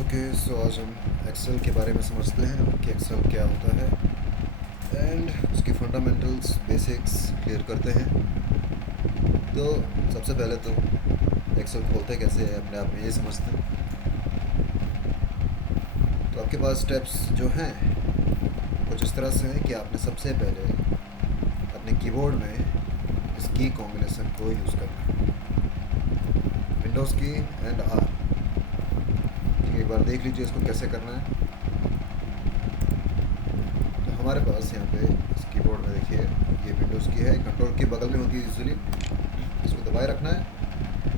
Okay, सो आज हम Excel के बारे में समझते हैं कि एक्सेल क्या होता है एंड उसकी फंडामेंटल्स बेसिक्स क्लियर करते हैं। तो सबसे पहले तो एक्सेल खोलते कैसे है अपने आप में ये समझते हैं। तो आपके पास स्टेप्स जो हैं कुछ इस तरह से है कि आपने सबसे पहले अपने कीबोर्ड में इस की कॉम्बिनेशन को यूज़ करना है, विंडोज़ की एंड आर। एक बार देख लीजिए इसको कैसे करना है। तो हमारे पास यहाँ पे इस कीबोर्ड में देखिए ये विंडोज़ की है, कंट्रोल की बगल में होती है यूजुअली। इसको दबाए रखना है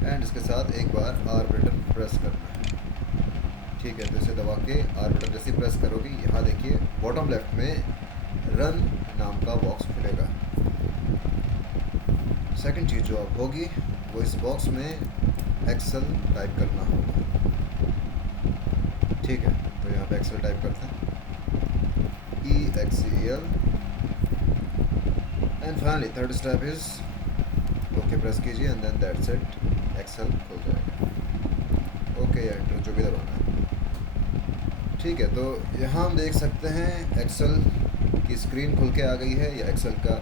एंड इसके साथ एक बार आर बटन प्रेस करना है। ठीक है, तो इसे दबा के आर बटन जैसे प्रेस करोगे यहाँ देखिए बॉटम लेफ्ट में रन नाम का बॉक्स खुलेगा। सेकंड चीज़ जो अब होगी वो इस बॉक्स में एक्सेल टाइप करना होगा। ठीक है, तो यहाँ पे एक्सेल टाइप करते हैं EXCEL and finally third step is okay press कीजिए and then that's it, Excel खुल जाएगा। ओके एंटर जो भी दबाना है। ठीक है, तो यहाँ हम देख सकते हैं एक्सेल की स्क्रीन खुल के आ गई है या एक्सेल का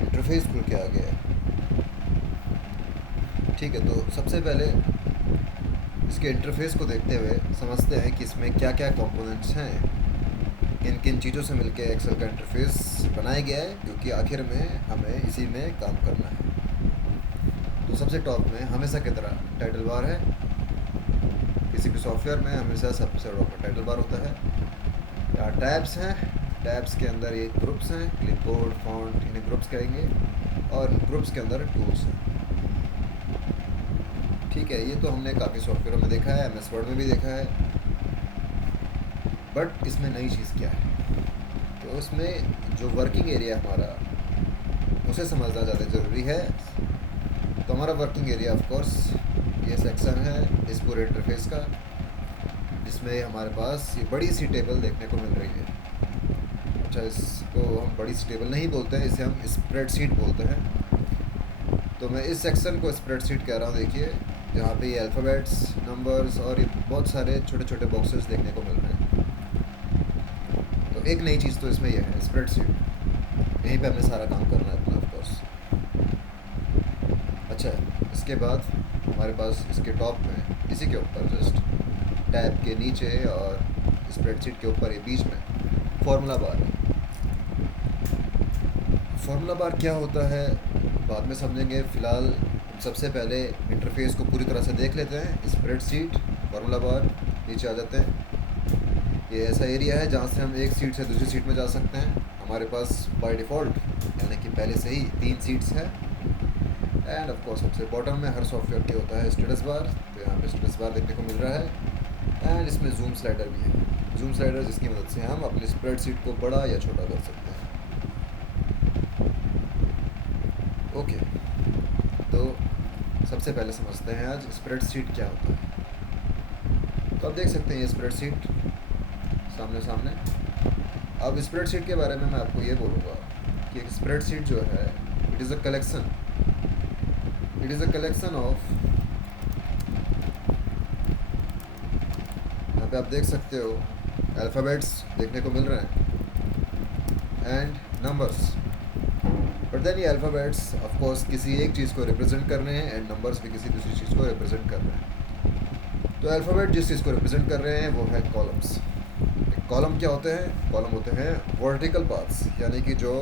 इंटरफेस खुल के आ गया है। ठीक है, तो सबसे पहले इसके इंटरफेस को देखते हुए समझते हैं कि इसमें क्या क्या कंपोनेंट्स हैं, किन किन चीज़ों से मिलके एक्सेल का इंटरफेस बनाया गया है, क्योंकि आखिर में हमें इसी में काम करना है। तो सबसे टॉप में हमेशा की तरह टाइटल बार है। किसी भी सॉफ्टवेयर में हमेशा सबसे टॉप में टाइटल बार होता है। यहाँ टैब्स हैं, टैब्स के अंदर ये ग्रुप्स हैं, क्लिपबोर्ड, फॉन्ट, इन्हें ग्रुप्स कहेंगे, और ग्रुप्स के अंदर टूल्स हैं। ठीक है, ये तो हमने काफ़ी सॉफ्टवेयरों में देखा है, MS वर्ड में भी देखा है, बट इसमें नई चीज़ क्या है? तो इसमें जो वर्किंग एरिया हमारा उसे समझना ज़्यादा ज़रूरी है। तो हमारा वर्किंग एरिया ऑफ कोर्स ये सेक्शन है इस पूरे इंटरफेस का, जिसमें हमारे पास ये बड़ी सी टेबल देखने को मिल रही है। अच्छा, इसको हम बड़ी सी टेबल नहीं बोलते हैं, इसे हम स्प्रेडशीट बोलते हैं। तो मैं इस सेक्शन को स्प्रेडशीट कह रहा हूँ। देखिए यहाँ पे ये अल्फ़ाबेट्स, नंबर्स और ये बहुत सारे छोटे छोटे बॉक्सेस देखने को मिल रहे हैं। तो एक नई चीज़ तो इसमें यह है स्प्रेडशीट, यहीं पे हमें सारा काम करना है अपना ऑफ कोर्स। अच्छा, इसके बाद हमारे पास इसके टॉप में इसी के ऊपर जस्ट टैब के नीचे और स्प्रेडशीट के ऊपर ये बीच में फार्मूला बार है। फार्मूला बार क्या होता है बाद में समझेंगे, फ़िलहाल सबसे पहले इंटरफेस को पूरी तरह से देख लेते हैं। स्प्रेडशीट, फार्मूला बार, नीचे आ जाते हैं। ये ऐसा एरिया है जहाँ से हम एक सीट से दूसरी सीट में जा सकते हैं। हमारे पास बाय डिफ़ॉल्ट यानी कि पहले से ही 3 सीट्स है। एंड ऑफ कोर्स सबसे बॉटम में हर सॉफ्टवेयर के होता है स्टेटस बार। तो यहाँ पे स्टेटस बार देखने को मिल रहा है एंड इसमें जूम स्लाइडर भी है। जूम स्लाइडर जिसकी मदद से हम अपनी स्प्रेडशीट को बड़ा या छोटा कर सकते हैं। ओके, तो सबसे पहले समझते हैं आज स्प्रेडशीट क्या होता है। तो आप देख सकते हैं ये स्प्रेडशीट सामने सामने। अब स्प्रेडशीट के बारे में मैं आपको ये बोलूँगा कि एक स्प्रेडशीट जो है it is a collection of, यहाँ पे आप देख सकते हो अल्फ़ाबेट्स देखने को मिल रहे हैं एंड नंबर्स। बट देन ये अल्फ़ाबेट्स ऑफ कोर्स किसी एक चीज़ को रिप्रेजेंट कर रहे हैं एंड नंबर्स भी किसी दूसरी चीज़ को रिप्रेजेंट कर रहे हैं। तो अल्फ़ाबेट जिस चीज़ को रिप्रेजेंट कर रहे हैं वो है कॉलम्स। कॉलम क्या होते हैं? कॉलम होते हैं वर्टिकल पाथ्स, यानी कि जो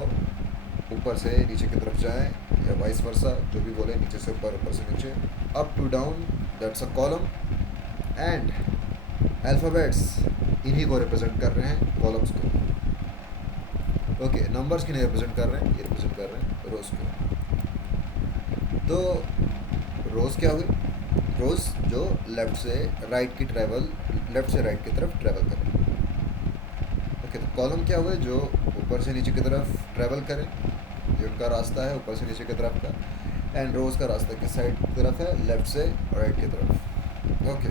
ऊपर से नीचे की तरफ जाएं या वाइस वर्सा, जो भी बोले, नीचे से ऊपर, ऊपर से नीचे, up to down, that's a column. And alphabets इन्हीं को रिप्रेजेंट कर रहे हैं, कॉलम्स को। ओके, नंबर्स किन्हें रिप्रेजेंट कर रहे हैं? ये रिप्रेजेंट कर रहे हैं रोज़ को। तो रोज़ क्या हुई? रोज़ जो लेफ़्ट से राइट की राइट की तरफ ट्रैवल करें। ओके, तो कॉलम क्या हुए? जो ऊपर से नीचे की तरफ ट्रैवल करें, ये उनका रास्ता है ऊपर से नीचे की तरफ का। एंड रोज़ का रास्ता किस साइड की तरफ है? लेफ़्ट से राइट की तरफ। ओके,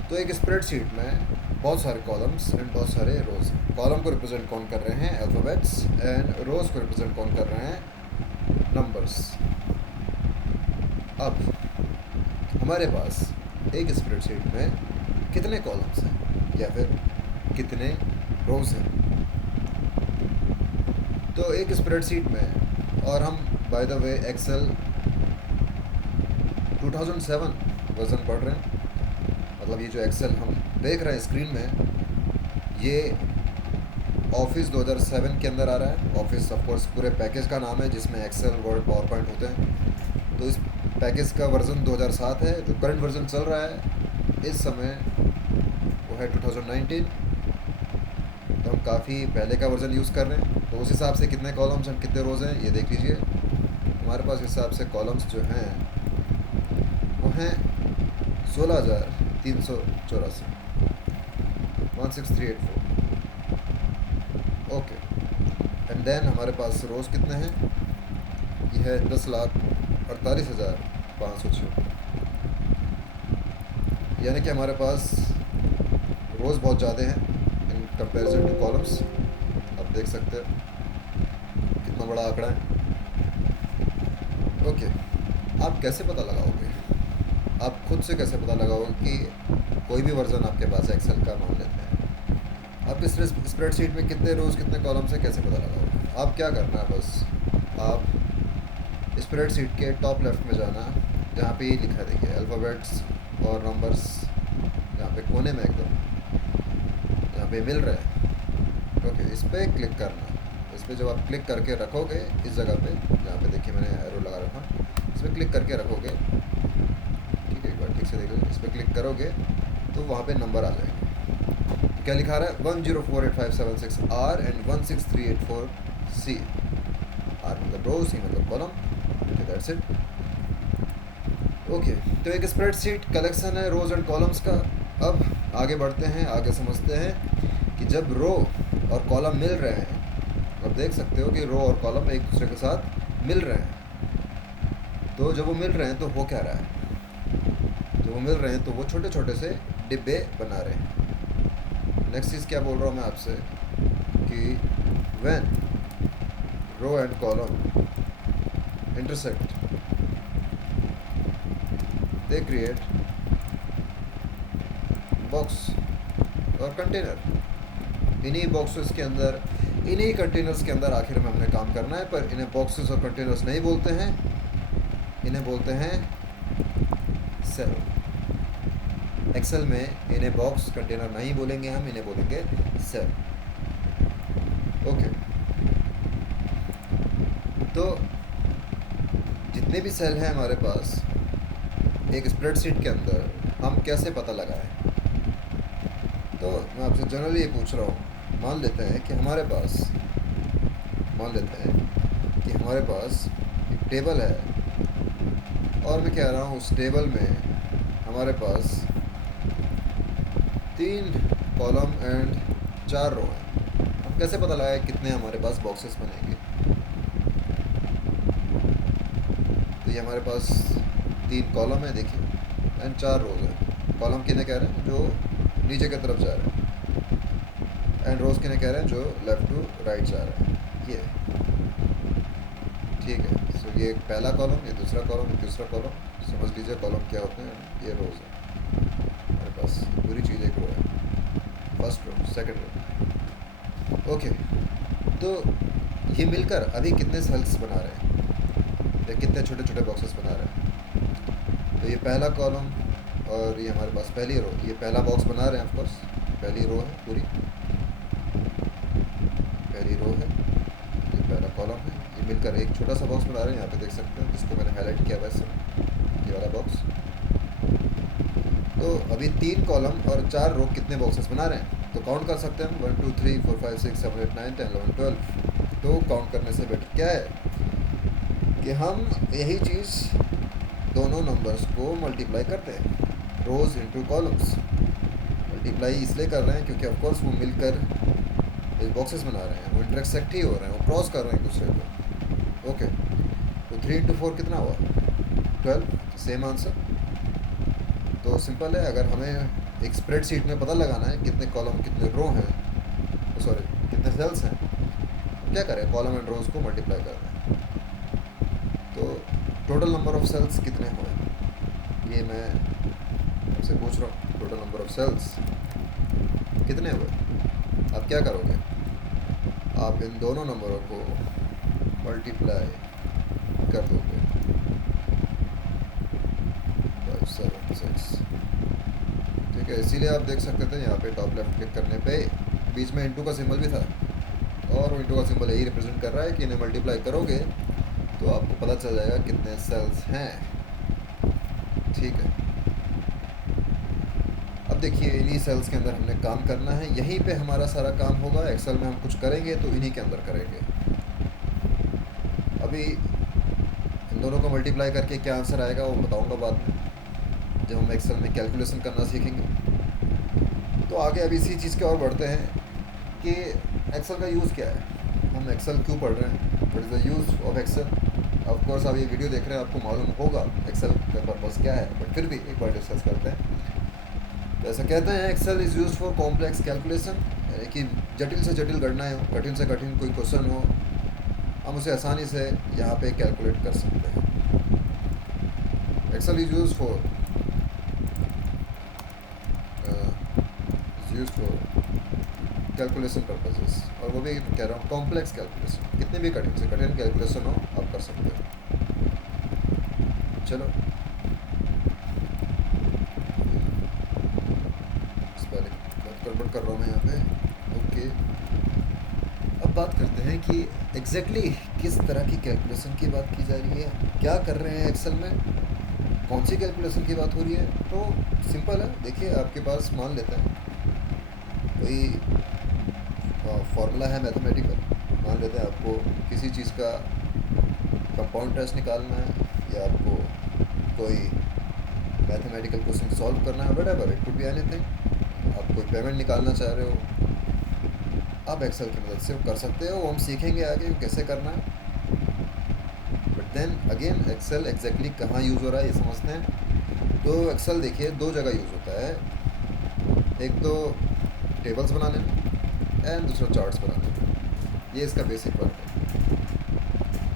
तो एक स्प्रेडशीट में बहुत सारे कॉलम्स एंड बहुत सारे रोज़। कॉलम को रिप्रेजेंट कौन कर रहे हैं? अल्फ़ाबेट्स। एंड रोज़ को रिप्रेजेंट कौन कर रहे हैं? नंबर्स। अब हमारे पास एक स्प्रेडशीट में कितने कॉलम्स हैं या फिर कितने रोज हैं। तो एक स्प्रेडशीट में, और हम by the way Excel 2007 version पढ़ रहे हैं, मतलब ये जो एक्सेल हम देख रहे हैं स्क्रीन में, ये ऑफिस 2007 के अंदर आ रहा है। ऑफिस ऑफ कोर्स पूरे पैकेज का नाम है जिसमें एक्सेल, वर्ड, पावर पॉइंट होते हैं। तो इस पैकेज का वर्जन 2007 है। जो करंट वर्जन चल रहा है इस समय वो है 2019। तो हम काफ़ी पहले का वर्जन यूज़ कर रहे हैं। तो उस हिसाब से कितने कॉलम्स एंड कितने रोज़ हैं ये देख लीजिए। हमारे पास हिसाब से कॉलम्स जो हैं वो हैं 16,384, 16384। ओके, एंड देन हमारे पास रोज़ कितने हैं, ये है 10,48,506। यानी कि हमारे पास रोज़ बहुत ज़्यादा हैं इन कंपैरिजन टू कॉलम्स। आप देख सकते हैं कितना बड़ा आंकड़ा है। ओके, आप कैसे पता लगाओगे, आप खुद से कैसे पता लगाओगे कि कोई भी वर्जन आपके पास एक्सेल का मान लेते हैं, आप इस स्प्रेडशीट में कितने रोज़ कितने कॉलम से कैसे पता लगाओगे। आप क्या करना है, बस आप स्प्रेडशीट के टॉप लेफ्ट में जाना, जहाँ पे ये लिखा है देखिए अल्फ़ाबेट्स और नंबर्स, यहाँ पे कोने में एकदम यहाँ पे मिल रहा है। ओके, इस पर क्लिक करना। इस पर जब आप क्लिक करके रखोगे इस जगह पे, जहाँ पे देखिए मैंने एरो लगा रखा, इस पर क्लिक करके रखोगे, ठीक है, एक बार ठीक से देख लो। इस पर क्लिक करोगे तो वहाँ पे नंबर आ जाएंगे। क्या लिखा रहा है, 1048576 R एंड 16384 C। R मतलब रो, C मतलब कॉलम। That's it. ओके, तो एक स्प्रेडशीट कलेक्शन है रोज एंड कॉलम्स का। अब आगे बढ़ते हैं, आगे समझते हैं कि जब रो और कॉलम मिल रहे हैं, आप देख सकते हो कि रो और कॉलम एक दूसरे के साथ मिल रहे हैं। तो जब वो मिल रहे हैं तो हो क्या रहा है, जब वो मिल रहे हैं तो वो छोटे छोटे से डिब्बे बना रहे हैं। नेक्स्ट चीज़ क्या बोल रहा हूँ मैं आपसे कि when row and column intersect they create box और कंटेनर। इन्हीं बॉक्सेस के अंदर, इन्हीं कंटेनर्स के अंदर आखिर में हमने काम करना है। पर इन्हें बॉक्सेस और कंटेनर्स नहीं बोलते हैं, इन्हें बोलते हैं सेल। एक्सेल में इन्हें बॉक्स कंटेनर नहीं बोलेंगे हम, इन्हें बोलेंगे सेल। ओके, तो जितने भी सेल हैं हमारे पास एक स्प्रेडशीट के अंदर, हम कैसे पता लगाएं। तो मैं आपसे जनरली ये पूछ रहा हूँ, मान लेते हैं कि हमारे पास एक टेबल है, और मैं कह रहा हूँ उस टेबल में हमारे पास 3 कॉलम एंड 4 रो हैं। हम कैसे पता लगाएं कितने हमारे पास बॉक्सेस बनेंगे। तो ये हमारे पास 3 कॉलम है देखिए एंड 4 रोज हैं। कॉलम किन्हें कह रहे हैं, जो नीचे की तरफ जा रहे हैं, एंड रोज किन्हें कह रहे हैं, जो लेफ़्ट टू राइट जा रहे हैं। ये ठीक है। सो ये पहला कॉलम, ये दूसरा कॉलम, ये तीसरा कॉलम। समझ लीजिए कॉलम क्या होते हैं, ये रोज है। हमारे पास पूरी चीज़ एक रो है, first row, second row. Okay, तो ये मिलकर अभी कितने सेल्स बना रहे हैं, या कितने छोटे छोटे बॉक्सेस बना रहे हैं। तो ये पहला कॉलम और ये हमारे पास पहली रो, ये पहला बॉक्स बना रहे हैं। ऑफकोर्स पहली रो है, पूरी पहली रो है, ये पहला कॉलम है। ये मिलकर एक छोटा सा बॉक्स बना रहे हैं, यहाँ पे देख सकते हैं, जिसको मैंने हाईलाइट किया वैसे, ये वाला बॉक्स। तो अभी 3 कॉलम और 4 रो कितने बॉक्सेस बना रहे हैं, तो काउंट कर सकते हैं हम, 1 2 3 4 5 6 7 8 9 10 11 12। तो काउंट करने से बेटर क्या है कि हम यही चीज़ दोनों नंबर्स को मल्टीप्लाई करते हैं, रोज़ इंटू कॉलम्स। मल्टीप्लाई इसलिए कर रहे हैं क्योंकि ऑफकोर्स वो मिलकर बॉक्सेस बना रहे हैं, वो इंटरसेक्ट ही हो रहे हैं, वो क्रॉस कर रहे हैं एक दूसरे को। ओके, तो 3 इंटू 4 कितना हुआ, 12, सेम आंसर। तो सिंपल है, अगर हमें एक स्प्रेडशीट में पता लगाना है कितने कॉलम कितने रो हैं, सॉरी कितने सेल्स हैं, तो क्या करें, कॉलम एंड रोज़ को मल्टीप्लाई कर रहे हैं। तो टोटल नंबर ऑफ सेल्स कितने हुए ये मैं आपसे पूछ रहा हूँ। टोटल नंबर ऑफ सेल्स कितने हुए। अब क्या करोगे, आप इन दोनों नंबरों को मल्टीप्लाई कर दोगे 576। ठीक है, इसीलिए आप देख सकते थे यहाँ पे टॉप लेफ्ट क्लिक करने पे बीच में इंटू का सिंबल भी था, और इंटू का सिंबल यही रिप्रेजेंट कर रहा है कि इन्हें मल्टीप्लाई करोगे तो आपको पता चल जाएगा कितने सेल्स हैं। ठीक है, अब देखिए इन्हीं सेल्स के अंदर हमने काम करना है, यहीं पे हमारा सारा काम होगा। एक्सेल में हम कुछ करेंगे तो इन्हीं के अंदर करेंगे। अभी इन दोनों को मल्टीप्लाई करके क्या आंसर आएगा वो बताऊंगा बाद में, जब हम एक्सेल में कैलकुलेशन करना सीखेंगे। तो आगे अभी इसी चीज़ की ओर बढ़ते हैं कि एक्सेल का यूज़ क्या है, हम एक्सेल क्यों पढ़ रहे हैं, what is the use of Excel. Of course आप ये वीडियो देख रहे हैं, आपको मालूम होगा एक्सेल का पर्पज़ क्या है, बट फिर भी एक बार डिस्कस करते हैं। तो ऐसा कहते हैं Excel is use for complex calculation, यानी कि जटिल से जटिल गणनाएँ हो, कठिन से कठिन कोई क्वेश्चन हो, हम उसे आसानी से यहाँ पे कैलकुलेट कर सकते हैं। Excel is use for calculation purposes, और वो भी कह रहा हूँ कॉम्प्लेक्स कैलकुलेशन, कितने भी कठिन से कठिन कैलकुलेशन हो आप कर सकते हो। चलो इस बार बहुत गड़बड़ कर रहा हूँ मैं यहाँ पे। ओके, अब बात करते हैं कि एग्जैक्टली किस तरह की कैलकुलेशन की बात की जा रही है, क्या कर रहे हैं एक्सेल में, कौन सी कैलकुलेशन की बात हो रही है। तो सिंपल है, देखिए आपके पास मान लेते हैं कोई फॉर्मूला है मैथमेटिकल, मान लेते हैं आपको किसी चीज़ का कंपाउंड टेस्ट निकालना है, या आपको कोई मैथमेटिकल क्वेश्चन सॉल्व करना है, whatever it could be anything. आप कोई पेमेंट निकालना चाह रहे हो, आप एक्सेल की मदद से वो कर सकते हो। हम सीखेंगे आगे कैसे करना है, but then again Excel exactly कहाँ यूज़ हो रहा है ये समझते हैं। तो एक्सेल देखिए दो जगह यूज़ होता है, एक तो टेबल्स बनाने में एंड दूसरा चार्ट्स बनाने में, ये इसका बेसिक वर्क है।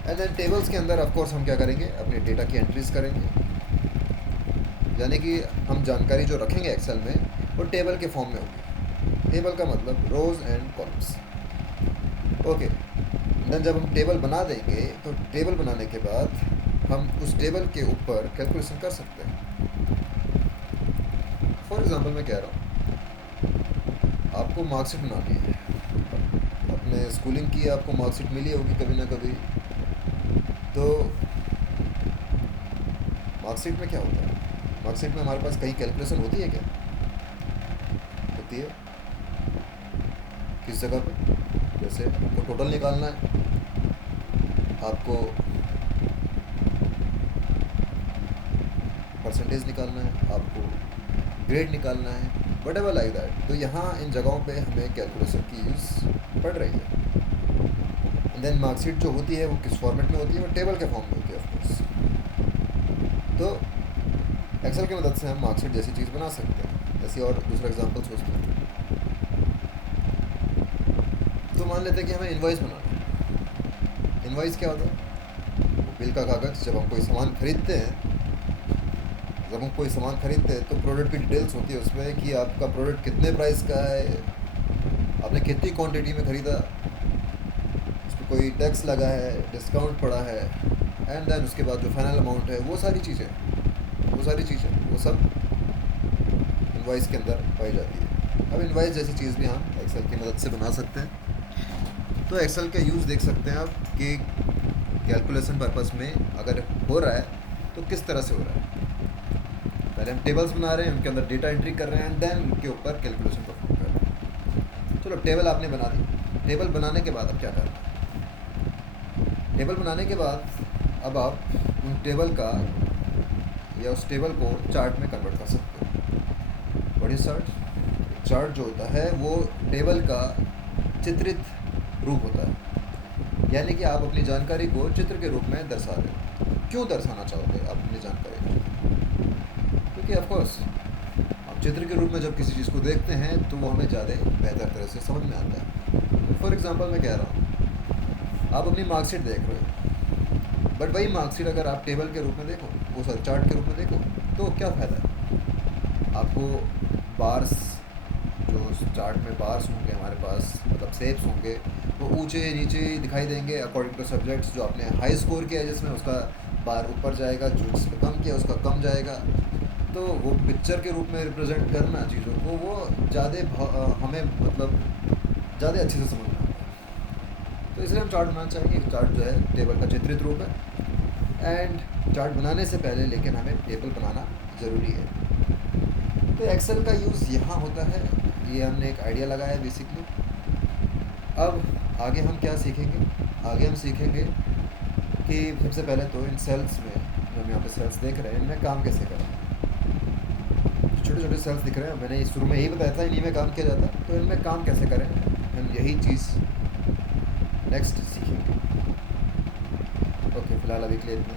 एंड देन टेबल्स के अंदर ऑफ कोर्स हम क्या करेंगे, अपने डेटा की एंट्रीज करेंगे, यानी कि हम जानकारी जो रखेंगे एक्सेल में वो टेबल के फॉर्म में होगी। टेबल का मतलब रोज एंड कॉलम्स। ओके, देन जब हम टेबल बना देंगे तो टेबल बनाने के बाद हम उस टेबल के ऊपर कैलकुलेशन कर सकते हैं। फॉर एग्जांपल मैं कह रहा हूँ आपको मार्कशीट बनानी है, अपने स्कूलिंग की आपको मार्कशीट मिली होगी कभी ना कभी। तो मार्कशीट में क्या होता है, मार्कशीट में हमारे पास कहीं कैलकुलेशन होती है क्या, होती है किस जगह पे, जैसे आपको टोटल निकालना है, आपको परसेंटेज निकालना है, आपको ग्रेड निकालना है, व्हाटएवर लाइक दैट। तो यहाँ इन जगहों पे हमें कैलकुलेशन की यूज़ पड़ रही है। एंड देन मार्कशीट जो होती है वो किस फॉर्मेट में होती है, वो टेबल के फॉर्म में होती है ऑफ कोर्स। तो एक्सेल की मदद से हम मार्कशीट जैसी चीज़ बना सकते हैं। ऐसी और दूसरा एग्जांपल सोचते हैं, तो मान लेते हैं कि हमें इनवॉइस बनाना है। इनवॉइस क्या होता है, बिल का कागज़। जब हम कोई सामान खरीदते हैं, तो प्रोडक्ट की डिटेल्स होती है उसमें कि आपका प्रोडक्ट कितने प्राइस का है, आपने कितनी क्वांटिटी में ख़रीदा, उस पर कोई टैक्स लगा है, डिस्काउंट पड़ा है, एंड देन उसके बाद जो फाइनल अमाउंट है, वो सारी चीज़ें वो सब इनवॉइस के अंदर पाई जाती है। अब इनवॉइस जैसी चीज़ भी हम एक्सेल की मदद से बना सकते हैं। तो एक्सेल का यूज़ देख सकते हैं आप कि कैलकुलेशन पर्पस में अगर हो रहा है तो किस तरह से हो रहा है। पहले हम टेबल्स बना रहे हैं, उनके अंदर डेटा एंट्री कर रहे हैं, देन उनके ऊपर कैलकुलेशन परफॉर्म कर रहे हैं। चलो टेबल आपने बना दी, टेबल बनाने के बाद अब क्या करना है, टेबल बनाने के बाद अब आप उन टेबल का या उस टेबल को चार्ट में कन्वर्ट कर सकते हो। व्हाट इज चार्ट, चार्ट जो होता है वो टेबल का चित्रित रूप होता है, यानी कि आप अपनी जानकारी को चित्र के रूप में दर्शा रहे हो। क्यों दर्शाना चाहोगे आप अपनी जानकारी को, क्योंकि ऑफकोर्स आप चित्र के रूप में जब किसी चीज़ को देखते हैं तो वो हमें ज़्यादा बेहतर तरह से समझ में आता है। फॉर एग्जांपल मैं कह रहा हूँ आप अपनी मार्कशीट देख रहे हो, बट वही मार्कशीट अगर आप टेबल के रूप में देखो, वो सर चार्ट के रूप में देखो, तो क्या फ़ायदा है। आपको बार्स, जो चार्ट में बार्स होंगे हमारे पास, मतलब शेप्स होंगे, वो ऊंचे नीचे दिखाई देंगे अकॉर्डिंग टू सब्जेक्ट्स। जो आपने हाई स्कोर किया है जिसमें, उसका बार ऊपर जाएगा, जो जिसमें कम किया उसका कम जाएगा। तो वो पिक्चर के रूप में रिप्रेजेंट करना चीज़ों को, वो ज़्यादा हमें मतलब ज़्यादा अच्छे से समझना आता है। तो इसलिए हम चार्ट बनाना चाहेंगे। चार्ट जो है टेबल का चित्रित रूप है, एंड चार्ट बनाने से पहले लेकिन हमें टेबल बनाना ज़रूरी है। तो एक्सेल का यूज़ यहाँ होता है, ये हमने एक आइडिया लगाया है बेसिकली। अब आगे हम क्या सीखेंगे? आगे हम सीखेंगे कि सबसे पहले तो इन सेल्स में, जो हम यहाँ पे सेल्स देख रहे हैं, इनमें काम कैसे करें। छोटे छोटे सेल्स दिख रहे हैं, मैंने शुरू में यही बताया था इन्हीं में काम किया जाता है। तो इनमें काम कैसे करें, हम यही चीज़ नेक्स्ट सीखेंगे। ओके, फ़िलहाल अभी के लिए इतना।